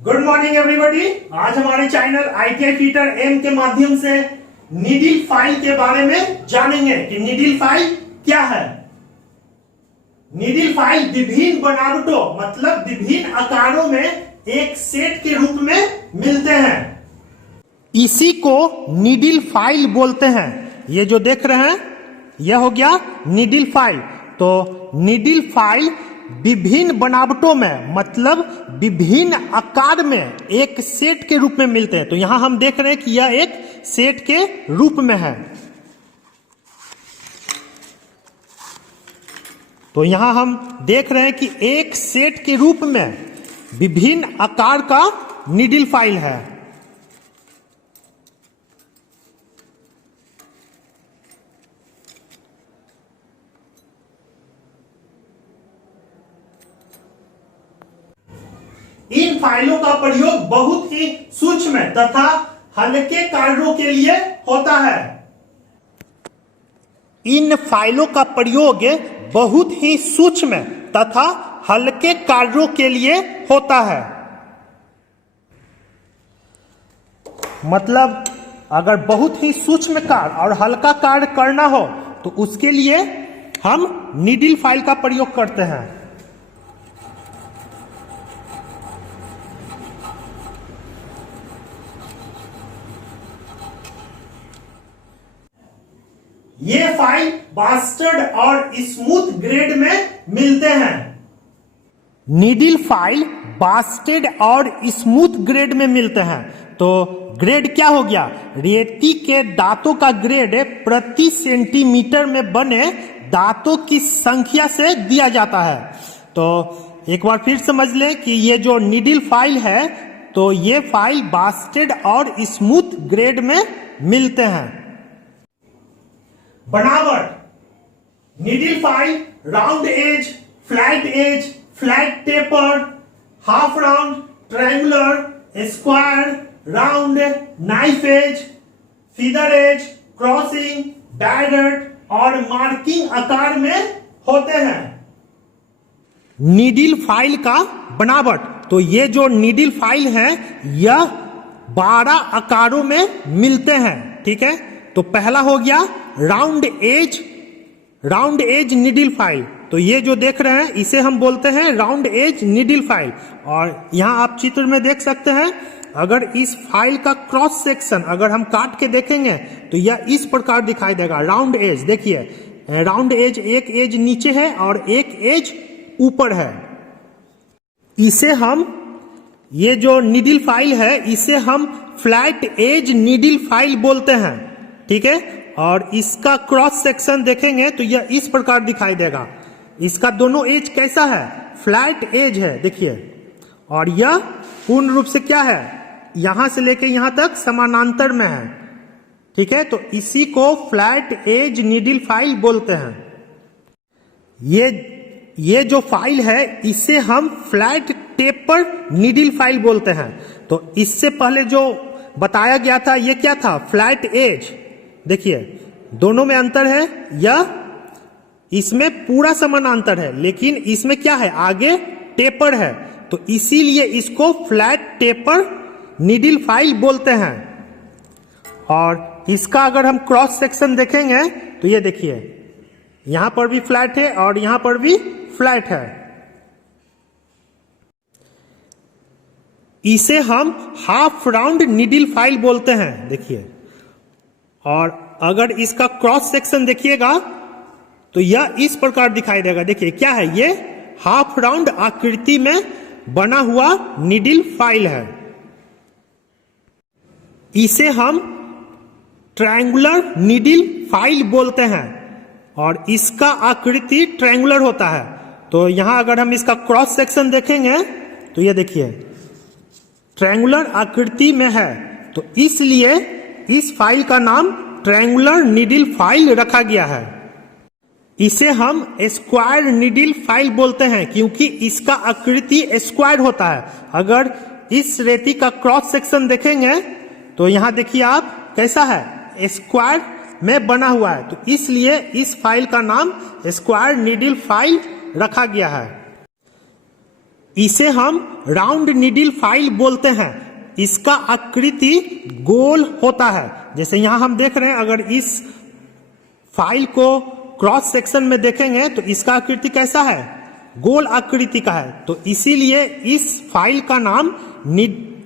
Good morning everybody. आज हमारे channel ITI fitter M के माध्यम से नीडल फाइल के बारे में जानेंगे कि नीडल फाइल क्या है। नीडल फाइल विभिन्न बनावटों मतलब विभिन्न आकारों में एक सेट के रूप में मिलते हैं। इसी को नीडल फाइल बोलते हैं। ये जो देख रहे हैं यह हो गया नीडल फाइल। तो नीडल फाइल विभिन्न बनावटों में मतलब विभिन्न आकार में एक सेट के रूप में मिलते हैं। तो यहां हम देख रहे हैं कि यह एक सेट के रूप में है। तो यहां हम देख रहे हैं कि एक सेट के रूप में विभिन्न आकार का नीडल फाइल है। इन फाइलों का प्रयोग बहुत ही सूक्ष्म तथा हल्के कार्यों के लिए होता है। इन फाइलों का प्रयोग बहुत ही सूक्ष्म तथा हल्के कार्यों के लिए होता है। मतलब अगर बहुत ही सूक्ष्म कार्य और हल्का कार्य करना हो तो उसके लिए हम नीडल फाइल का प्रयोग करते हैं। ये फाइल बास्टर्ड और स्मूथ ग्रेड में मिलते हैं। नीडल फाइल बास्टर्ड और स्मूथ ग्रेड में मिलते हैं। तो ग्रेड क्या हो गया? रेती के दांतों का ग्रेड प्रति सेंटीमीटर में बने दांतों की संख्या से दिया जाता है। तो एक बार फिर समझ लें कि ये जो नीडल फाइल है तो ये फाइल बास्टर्ड और स्मूथ ग्रेड में मिलते हैं। बनावट needle file round edge, flat taper, half round, triangular, square, round, knife edge, feather edge, crossing, direct और मार्किंग आकार में होते हैं। नीडल फाइल का बनावट तो ये जो नीडल फाइल है यह 12 आकारों में मिलते हैं। ठीक है, तो पहला हो गया राउंड एज नीडल फाइल। तो ये जो देख रहे हैं इसे हम बोलते हैं राउंड एज नीडल फाइल। और यहां आप चित्र में देख सकते हैं अगर इस फाइल का क्रॉस सेक्शन अगर हम काट के देखेंगे तो यह इस प्रकार दिखाई देगा। राउंड एज देखिए, राउंड एज एक एज नीचे है और एक एज ऊपर है। इसे हम ये जो नीडल फाइल है इसे हम फ्लैट एज नीडल फाइल बोलते हैं। ठीक है, और इसका क्रॉस सेक्शन देखेंगे तो यह इस प्रकार दिखाई देगा। इसका दोनों एज कैसा है? फ्लैट एज है देखिए, और यह पूर्ण रूप से क्या है? यहां से लेके यहां तक समानांतर में है। ठीक है, तो इसी को फ्लैट एज नीडल फाइल बोलते हैं। ये जो फाइल है इसे हम फ्लैट टेपर नीडल फाइल बोलते हैं। तो इससे पहले जो बताया गया था ये क्या था? Flat edge. देखिए दोनों में अंतर है, यह इसमें पूरा समानांतर है लेकिन इसमें क्या है? आगे टेपर है, तो इसीलिए इसको फ्लैट टेपर नीडल फाइल बोलते हैं। और इसका अगर हम क्रॉस सेक्शन देखेंगे तो ये देखिए यहां पर भी फ्लैट है और यहां पर भी फ्लैट है। इसे हम हाफ राउंड नीडल फाइल बोलते हैं देखिए। और अगर इसका क्रॉस सेक्शन देखिएगा तो यह इस प्रकार दिखाई देगा। देखिए क्या है? ये हाफ राउंड आकृति में बना हुआ नीडल फाइल है। इसे हम ट्रायंगुलर नीडल फाइल बोलते हैं और इसका आकृति ट्रायंगुलर होता है। तो यहां अगर हम इसका क्रॉस सेक्शन देखेंगे तो ये देखिए ट्रायंगुलर आकृति में है, तो इसलिए इस फाइल का नाम ट्रायंगुलर नीडल फाइल रखा गया है। इसे हम स्क्वायर नीडल फाइल बोलते हैं क्योंकि इसका आकृति स्क्वायर होता है। अगर इस रेती का क्रॉस सेक्शन देखेंगे तो यहां देखिए आप कैसा है? स्क्वायर में बना हुआ है, तो इसलिए इस फाइल का नाम स्क्वायर नीडल फाइल रखा गया है। इसे हम राउंड नीडल फाइल बोलते हैं। इसका आकृति गोल होता है। जैसे यहां हम देख रहे हैं, अगर इस फाइल को क्रॉस सेक्शन में देखेंगे तो इसका आकृति कैसा है, गोल आकृति का है। तो इसीलिए इस फाइल का नाम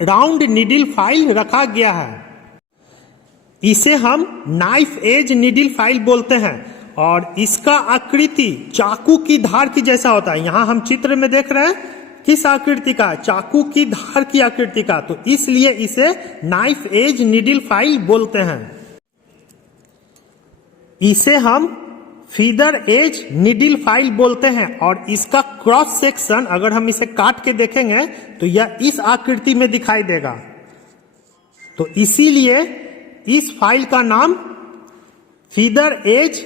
राउंड नीडल फाइल रखा गया है। इसे हम नाइफ एज नीडल फाइल बोलते हैं और इसका आकृति चाकू की धार की जैसा होता है। यहां हम चित्र में देख रहे हैं किस आकृति का, चाकू की धार की आकृति का, तो इसलिए इसे नाइफ एज नीडल फाइल बोलते हैं। इसे हम फीदर एज नीडल फाइल बोलते हैं और इसका क्रॉस सेक्शन अगर हम इसे काट के देखेंगे तो यह इस आकृति में दिखाई देगा। तो इसीलिए इस फाइल का नाम फीदर एज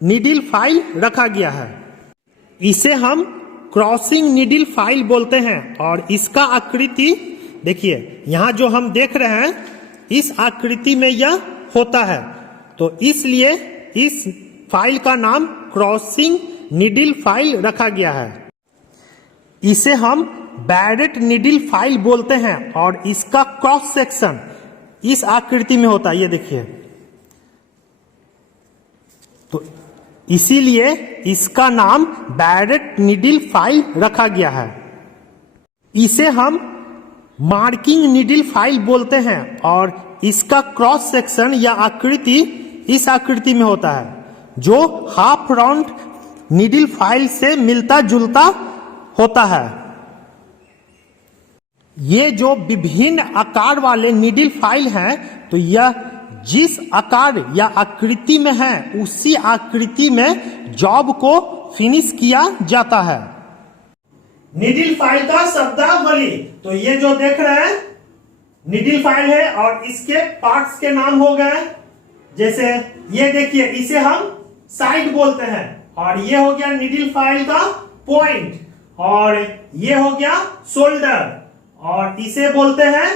नीडल फाइल रखा गया है। इसे हम क्रॉसिंग नीडल फाइल बोलते हैं और इसका आकृति देखिए, यहां जो हम देख रहे हैं इस आकृति में यह होता है। तो इसलिए इस फाइल का नाम क्रॉसिंग नीडल फाइल रखा गया है। इसे हम बैरेट नीडल फाइल बोलते हैं और इसका क्रॉस सेक्शन इस आकृति में होता है, ये देखिए। तो इसीलिए इसका नाम बैरेट नीडल फाइल रखा गया है। इसे हम मार्किंग नीडल फाइल बोलते हैं और इसका क्रॉस सेक्शन या आकृति इस आकृति में होता है, जो हाफ राउंड नीडल फाइल से मिलता जुलता होता है। ये जो विभिन्न आकार वाले नीडल फाइल हैं, तो यह जिस आकार या आकृति में है उसी आकृति में जॉब को फिनिश किया जाता है। नीडल फाइल का शब्दावली, तो ये जो देख रहे हैं नीडल फाइल है और इसके पार्ट्स के नाम हो गए। जैसे ये देखिए, इसे हम साइड बोलते हैं और ये हो गया नीडल फाइल का पॉइंट और ये हो गया शोल्डर और इसे बोलते हैं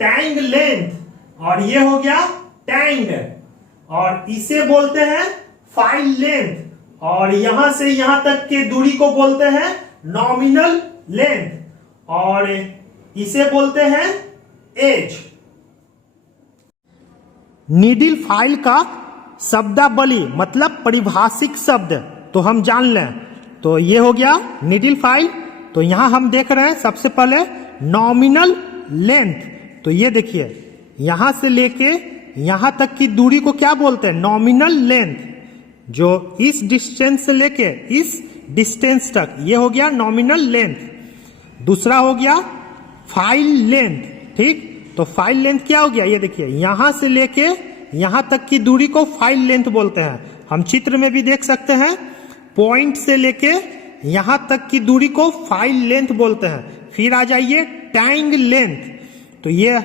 टैंग लेंथ और ये हो गया टैंग और इसे बोलते हैं फाइल लेंथ और यहां से यहां तक के दूरी को बोलते हैं नॉमिनल लेंथ और इसे बोलते हैं एज। नीडल फाइल का शब्दावली मतलब परिभाषिक शब्द तो हम जान लें। तो ये हो गया नीडल फाइल। तो यहां हम देख रहे हैं सबसे पहले नॉमिनल लेंथ। तो ये देखिए, यहां से लेके यहां तक की दूरी को क्या बोलते हैं, नॉमिनल लेंथ। जो इस डिस्टेंस से लेके इस डिस्टेंस तक, ये हो गया नॉमिनल लेंथ। दूसरा हो गया फाइल लेंथ, ठीक। तो फाइल लेंथ क्या हो गया, ये देखिए, यहां से लेके यहां तक की दूरी को फाइल लेंथ बोलते हैं। हम चित्र में भी देख सकते हैं, पॉइंट से लेके यहां तक की दूरी को फाइल लेंथ बोलते हैं। फिर आ जाइए टैंग लेंथ। तो ये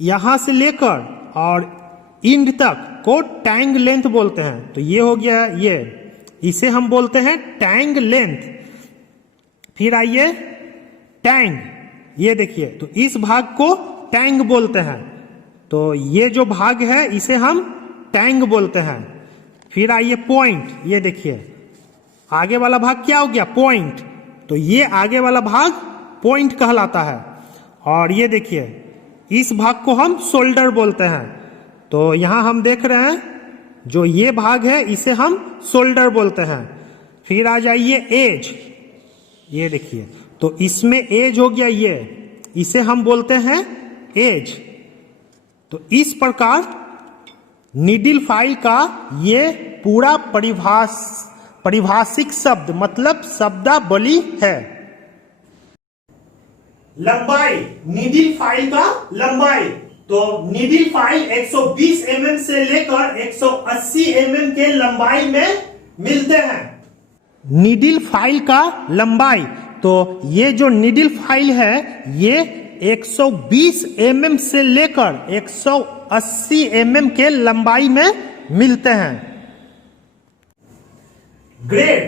यहां से लेकर और इंड तक को टैंग लेंथ बोलते हैं। तो ये हो गया, ये इसे हम बोलते हैं टैंग लेंथ। फिर आइए टैंग, ये देखिए, तो इस भाग को टैंग बोलते हैं। तो ये जो भाग है इसे हम टैंग बोलते हैं। फिर आइए पॉइंट, ये देखिए, आगे वाला भाग क्या हो गया, पॉइंट। तो ये आगे वाला भाग पॉइंट कहलाता है। और ये देखिए, इस भाग को हम शोल्डर बोलते हैं। तो यहां हम देख रहे हैं जो ये भाग है इसे हम शोल्डर बोलते हैं। फिर आ जाइए एज, ये देखिए, तो इसमें एज हो गया, ये इसे हम बोलते हैं एज। तो इस प्रकार नीडल फाइल का ये पूरा परिभाषिक शब्द मतलब शब्दावली है। लंबाई, नीडल फाइल का लंबाई, तो नीडल फाइल 120 mm से लेकर 180 mm के लंबाई में मिलते हैं। नीडल फाइल का लंबाई, तो ये जो नीडल फाइल है ये 120 mm से लेकर 180 mm के लंबाई में मिलते हैं। ग्रेड,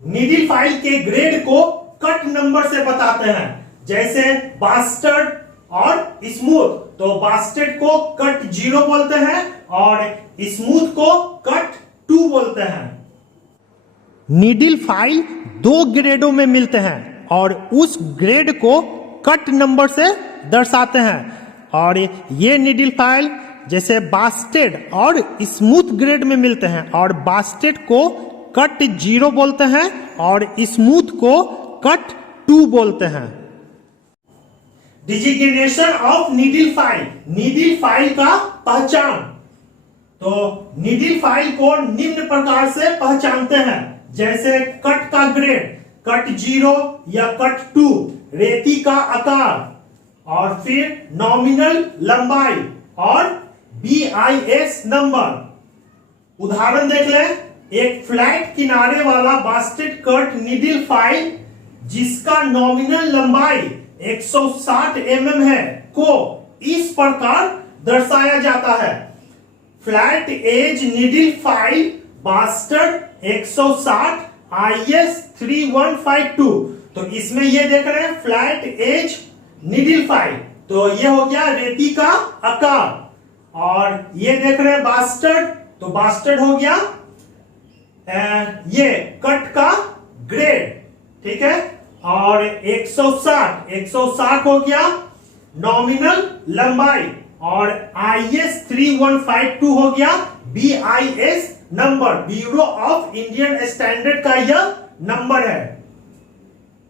नीडल फाइल के ग्रेड को कट नंबर से बताते हैं। जैसे बास्टर्ड और स्मूथ, तो बास्टर्ड को कट 0 बोलते हैं और स्मूथ को कट 2 बोलते हैं। नीडल फाइल 2 ग्रेडों में मिलते हैं। और उस ग्रेड को कट नंबर से दर्शाते हैं। और ये नीडल फाइल जैसे बास्टेड और स्मूथ ग्रेड में मिलते हैं, और बास्टेड को कट 0 बोलते हैं और स्मूथ को कट 2 बोलते हैं। Designation of needle file, needle file का पहचान। तो नीडल फाइल को निम्न प्रकार से पहचानते हैं, जैसे कट का ग्रेड, कट 0 या कट 2, रेती का आकार, और फिर नॉमिनल लंबाई और BIS नंबर। उदाहरण देख लें, एक फ्लैट किनारे वाला बास्टेड कट नीडल फाइल जिसका नॉमिनल लंबाई 160 mm है को इस प्रकार दर्शाया जाता है। Flat edge needle file bastard 160 IS 3152। तो इसमें ये देख रहे हैं फ्लैट एज नीडल फाइल, तो ये हो गया रेती का आकार। और ये देख रहे हैं बास्टेड, तो बास्टेड हो गया ये कट का ग्रेड, ठीक है। और 160 हो गया नॉमिनल लंबाई, और IS 3152 हो गया BIS number, bureau of Indian standard का यह नंबर है।